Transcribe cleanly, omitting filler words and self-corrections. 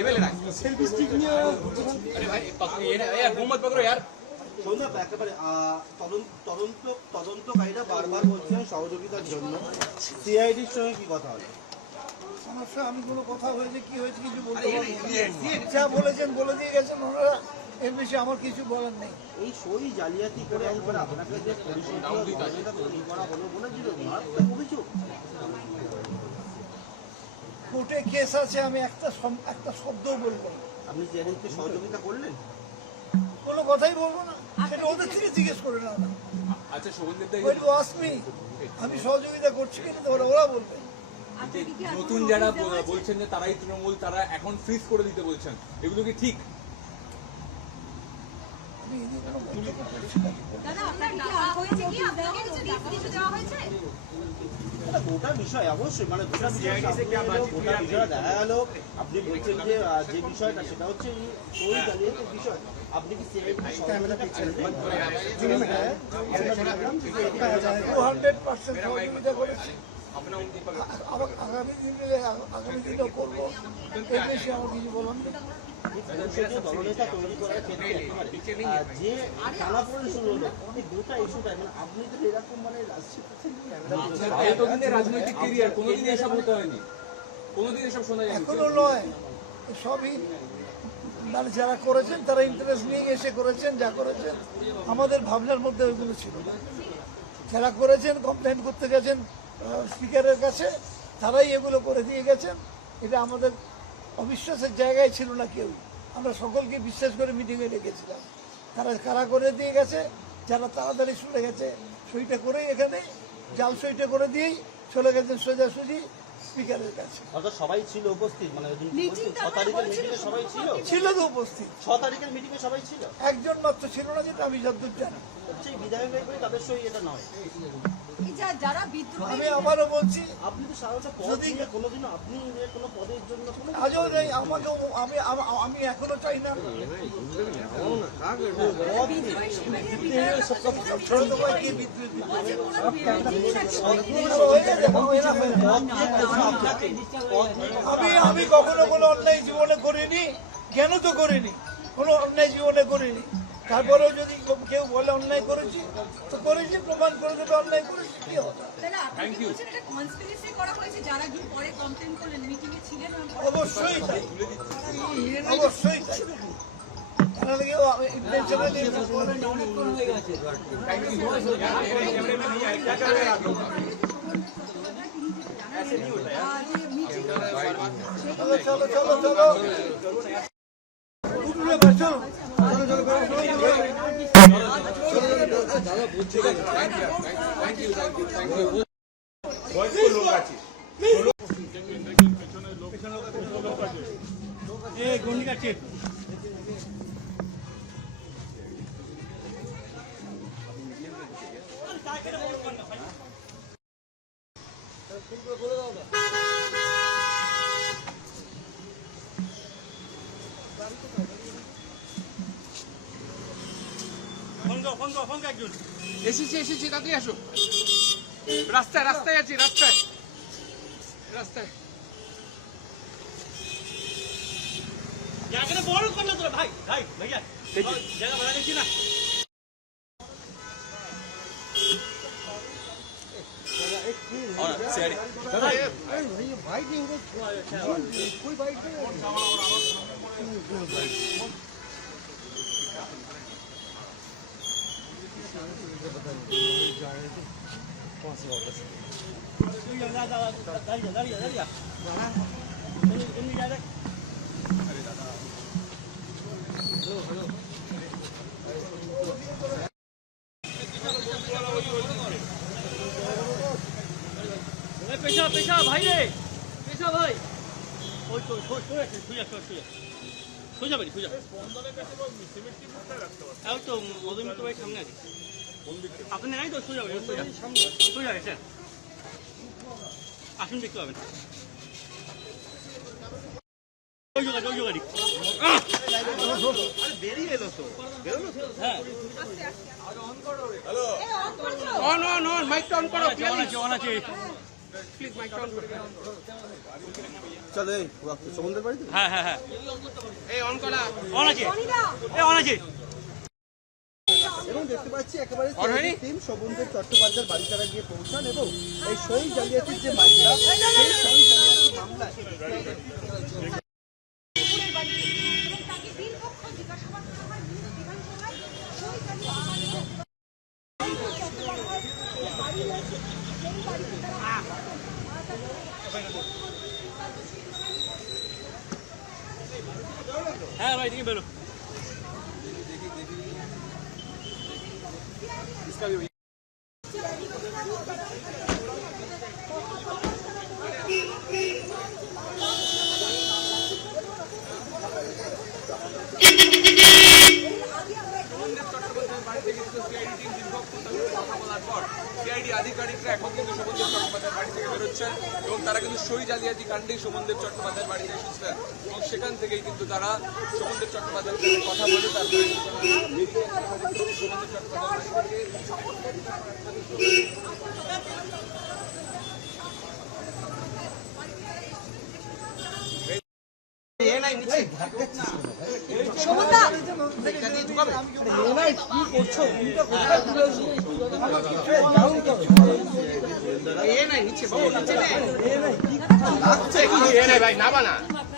MLA না selfie stick নিয়ে আরে ভাই ये यार मुंह मत पकड़ो यार শোনা একেবারে তদন্তকারীরা বারবার বলছেন সহযোগিতার জন্য সিআইডির সঙ্গে কি কথা হলো সমস্যা আমি কোনো কথা হয়েছে কি হয়েছে কিছু বলতে পারবো যা বলেছেন বলে দিয়ে গেছেন ওনারা এর বেশি আমার কিছু বলার নেই এই সই জালিয়াতি করে একবার আপনাকে যে পরিষেবা করা হলো বলেছিল অভিযোগ কোর্টে কেস আছে আমি একটা শব্দও বলবো না আপনি সিআইডিকে সহযোগিতা করলেন কোনো কথাই বলবো না সেটা ওদের থেকে জিজ্ঞেস করে নাও না আচ্ছা শোভনদেব দা আমি সহযোগিতা করছি কিন্তু ওরা বলবে নতুন যারা বলছেন যে তারাই তৃণমূল তারা এখন ফ্রিজ করে দিতে বলছেন এগুলো কি ঠিক গোটা বিষয় অবশ্যই মানে গোটা বিষয় দেখা গেল আপনি বলছেন যে যে বিষয়টা সেটা হচ্ছে সই জালিয়াতির বিষয় আপনি কি সিআইডি ক্যামেরা দেখছেন 200% সহযোগিতা করেছি আগামী দিনেও করবো এর বেশি আমার কিছু বলার নেই দলনেতা তৈরি করার ক্ষেত্রে যে টানাপোড়েন শুরু হলো এই গোটা ইস্যুটাই মানে আপনি তো এরকম মানে রাজনৈতিক ক্যারিয়ার কোনোদিন এসব হতে হয়নি কোনোদিন এসব শোনা যায়নি এখনো নয় সবই মানে যারা করেছেন তারা ইন্টারেস্ট নিয়ে এসে করেছেন যা করেছেন আমাদের ভাবনার মধ্যে ওইগুলো ছিল যারা করেছেন কমপ্লেন করতে গেছেন স্পিকারের কাছে তারাই এগুলো করে দিয়ে গেছেন এটা আমাদের অবিশ্বাসের জায়গায় ছিল না কেউ আমরা সকলকে বিশ্বাস করে মিটিংয়ে ডেকেছিলাম তারা কারা করে দিয়ে গেছে যারা তাড়াতাড়ি চলে গেছে সইটা করেই এখানে জাল সইটা করে দিয়েই চলে গেছেন সোজাসুজি স্পিকারের কাছে সবাই ছিল উপস্থিত মানে 6 তারিখের মিটিংয়ে সবাই ছিল তো উপস্থিত 6 তারিখের মিটিংয়ে সবাই ছিল একজন মাত্র ছিল না যেটা আমি যতদূর জানি সেই বিধায়ক করে তাদের সই এটা নয় যারা বিদ্রোহী আমি আবারও বলছি আপনি তো সারাটা যদি কোনোদিনও আপনি কোনো পদের জন্য আজও নেই আমাকে আমি এখনো চাই না আমি কখনো কোনো অন্যায় জীবনে করিনি কেন তো করিনি কোনো অন্যায় জীবনে করিনি তারপরেও যদি কেউ বলে অন্যায় করেছি তো করেছি প্রমাণ করে দেবে অন্যায় করেছি কি হবে অবশ্যই তাই অবশ্যই তাই চলো চলো চলো এসেছি তাড়াতাড়ি আসো রাস্তায় আছি রাস্তায় বড় করলো তো ভাই ভাইয়া জায়গা ভাড়া দিচ্ছি না পেশা ভাই রে পেশা ভাই ওই তো সোজা বাড়ি সোজা এই তো মধুমিত্র ভাই সামনে আছে আপনি নাই তো সোজা বাড়ি সোজা স্যার আসুন দেখতে পাবেন ওই গাড়ি বেরিয়ে এলো তো বেরোলো তো হ্যাঁ অন মাইকটা অন করো অন আছে প্লিজ মাইকটা অন করো চলো এই সমুদ্রের বাড়িতে হ্যাঁ হ্যাঁ হ্যাঁ এই অন করা অন আছে এই অন আছে এবং দেখতে পাচ্ছি একেবারে টিম শোভনদেব চট্টোপাধ্যায়ের বাড়ি তারা গিয়ে পৌঁছান এবং এই সই জালিয়াতির যে মামলা সেই সই জালিয়াতির মামলায় দুপুরের বাড়িতে এবং তাকে দীর্ঘক্ষণ জিজ্ঞাসাবাদ করা হয় বিধানসভায় সই হ্যাঁ ভাই ঠিক বেরো সিআইডি আধিকারিকরা এখন কিন্তু শোভনদেব চট্টোপাধ্যায়ের বাড়ি থেকে বেরোচ্ছেন এবং তারা কিন্তু সই জালিয়াতি কাণ্ডেই শোভনদেব চট্টোপাধ্যায়ের বাড়িতে এসেছিলেন এবং সেখান থেকেই কিন্তু তারা শোভনদেব চট্টোপাধ্যায়ের সাথে কথা বলে তারপরে শোভনদেব চট্টোপাধ্যায় সমতা ভাই নাবা না